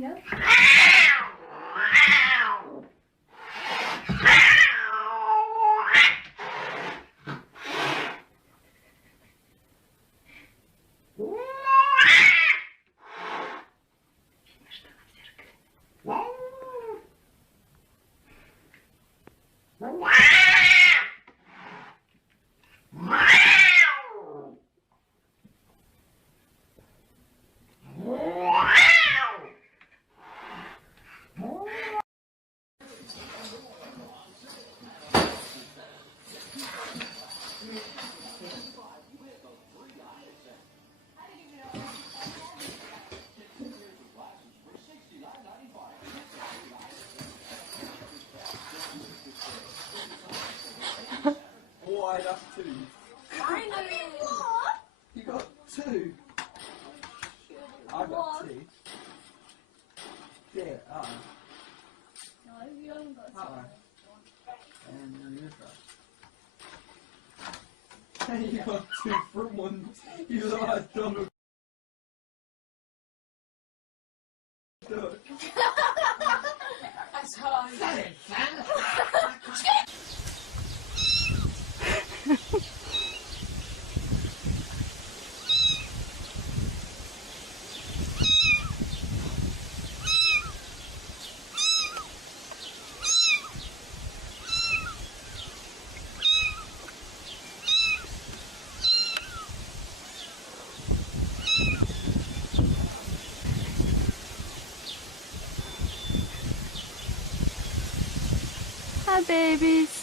Yeah. Why, that's two. You got two. I got two. Yeah, No, you haven't got and you got two from one. You look like Donald Duck. That's hard. Hi, babies.